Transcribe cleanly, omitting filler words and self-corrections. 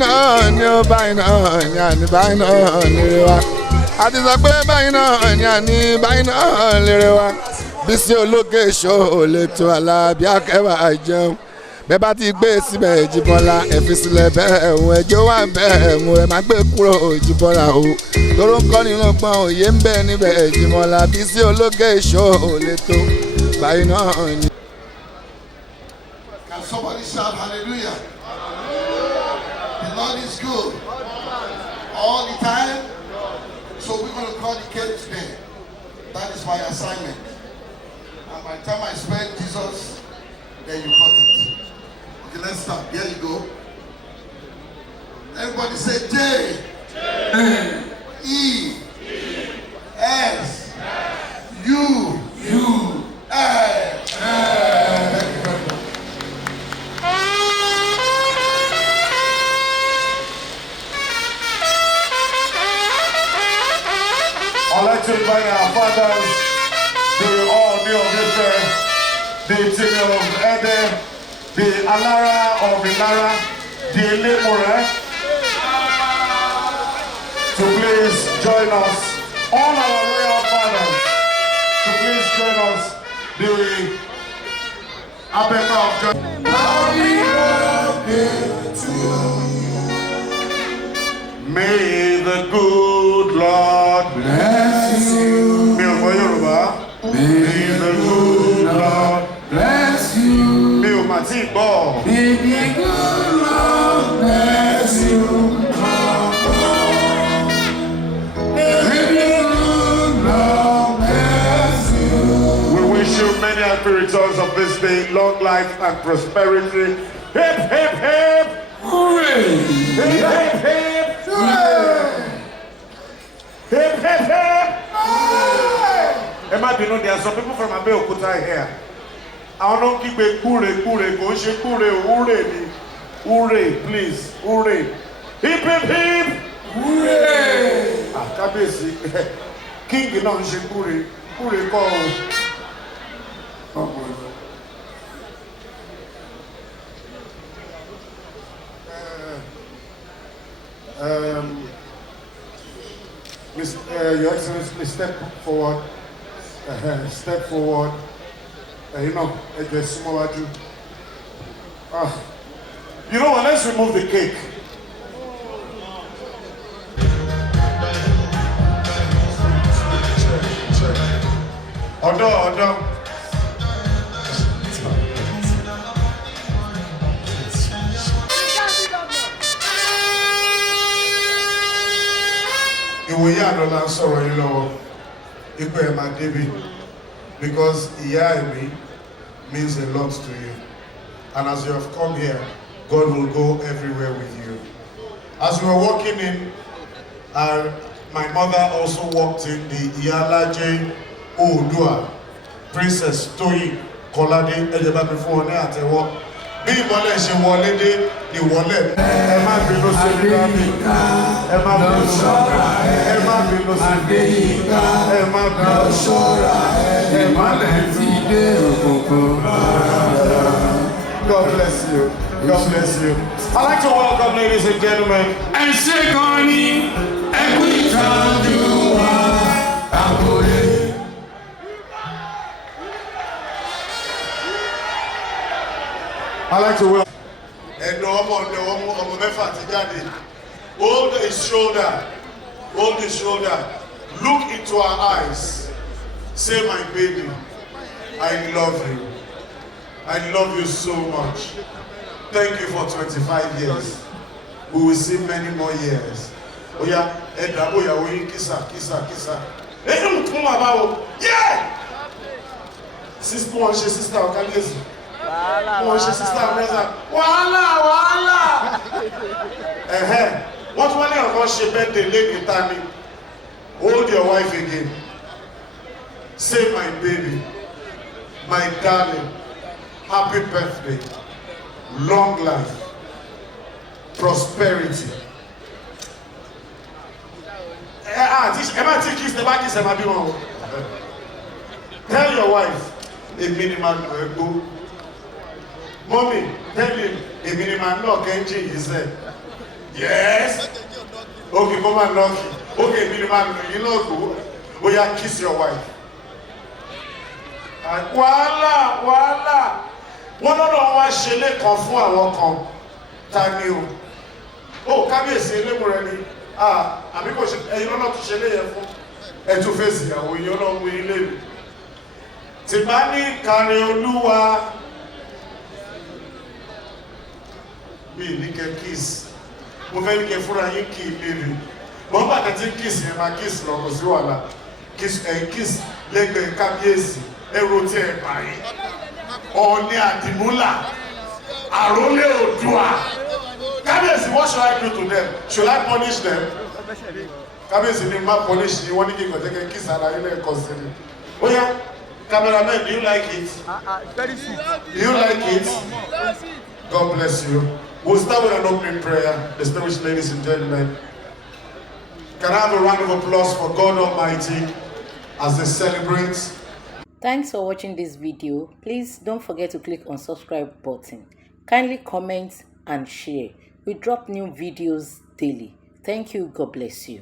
náà ni ó báyìí náà ni àní báyìí náà lérè wa àti sọ pé báyìí náà ni àní báyìí náà lérè wa Bisi Ologe Show lè tó Alábí Akẹ́wà jẹun bẹ́ẹ̀ bá ti gbé síbẹ̀ Jíbọ́lá ẹ fi sílẹ̀ bẹ́ẹ̀ ẹ̀hún ẹjọ́ wà bẹ́ẹ̀ ẹ̀hún ẹ má gbé kúrò Jíbọ́lá o tóró ń kọ́ nínú gbọ́n òye ń bẹ níbẹ̀ Jíbọ́lá Bisi Ologe Show lè tó báyìí náà ni. Can somebody shout hallelujah? The Lord is good all the time. So we're going to call the cake today. That is my assignment. And by the time I spend Jesus, then you cut it. Okay, let's start. Here you go. Everybody say J. J. E. S. U. U. S. I'd like to invite our fathers, the Ooni of Ife, the Timi of Ede, the Alara of Ilara, the Elemure, to please join us. All our royal fathers, to please join us. The Abeka of John. Happy birthday to you. May the good Lord bless you. Mi ò gbọ́ Yorùbá. May the good Lord bless you. Mi ò mà tí gbọ́. May the good Lord bless you. May the good Lord bless you. We wish you many happy returns of this day, long life and prosperity. Hip, hip, hip. Hooray! Hip, hip, hip. Hooray! Hip, hip, hip. Ẹ má bínú, there are some people from Abeokuta here. Àwọn náà kígbe kúre kúre kò ń ṣe kúre hooray ni. Hooray, please, hooray. Hip, hip, hip. Hooray! Kábíyèsí, king náà ń ṣe kúre, kúre kọ́ o. Your Excellency, please step forward. Step forward. You know, just small. You know what? Let's remove the cake. Odo. Ìwòye àdọ́là sọ̀rọ̀ yìí lọ́wọ́ ipò ẹ̀ máa débi because ìyá ẹ̀mí means a lot to you, and as you have come here, God will go everywhere with you. As we were walking in, my mother also walked in, the Iyalaje Oodua, Princess Toyin Kolade Ejebami fún ọ ní àtẹ́wọ́. Bí ìmọ́lẹ̀ ṣe wọlé dé ìwọlẹ̀. Ẹ má bínú sí ìdábì. Ẹ má bínú sí ìdábì. Ẹ má bínú sí ìdábì. Ẹ má bínú sí ìdábì. Ìmọ́lẹ̀ ti dé òkùnkùn. God bless you. God bless you. I'd like to welcome, ladies and gentlemen. Ẹ ṣé gan ni ẹ kú ìtọ́jú wa àbúrò. I like to welcome. And ọmọ mẹ́fà ti jáde. Hold his shoulder. Hold his shoulder. Look into her eyes. Say, my baby, I love you. I love you so much. Thank you for 25 years. We will see many more years. Oya, ẹ̀dá bóyá oyin kisa. Ẹ̀dùn fún wa báwo. Yeah! Sister, wọ́n ṣe sister ọ̀kálẹ́sì. Wọ́n ṣe sister brother. Wàhálà. Wọ́n tún wá ní ọ̀kan ṣe birthday late tani. Hold your wife again. Say, my baby, my darling, happy birthday, long life, prosperity. Tell your wife, a minimal go. Mommy, tell him, a minimal no Kenji, he said. Yes. Okay, come and knock. Okay, miniman, you know go. Oh yeah, kiss your wife. Wàhálà, wàhálà. Wọ́n lọ́dọ̀ wá ṣe lẹ́kan fún àwọn kan. Ta ni o? Oh, kábíyèsí elémùrẹ́ ni. Àbí kò ṣe ẹ̀yin lọ́nà tó ṣe léyẹ fún. Ẹ tún fèsì ìyàwó yìí ọlọ́run wí ilé mi. Tí bá ní kárí olúwa. Mi ní kẹ́ kiss. Mo fẹ́ ní kẹ́ fúnra yín kí ilé rẹ̀. Wọ́n bá tẹ́tí kiss yẹn máa kiss lọ kò sí wàhálà. Kiss lẹ́gbẹ̀ẹ́ kábíyèsí. Ẹ̀rọ tí ẹ̀ parí. Ọ̀ọ̀ni Ademola Àrólé Oòduà. Kábíyèsí, what should I do to them? Should I punish them? Kábíyèsí ni má punish ni wọ́n ní kí n kò jẹ́ kẹ́ kiss ara yín lẹ́ẹ̀kan sí ni. Ó yá, cameraman, do you like it? Very sweet. Do you like it? God bless you. We'll start with an opening prayer. Distinguished ladies and gentlemen, can I have a round of applause for God Almighty as they celebrate? Thanks for watching this video. Please don't forget to click on subscribe button. Kindly comment and share. We drop new videos daily. Thank you. God bless you.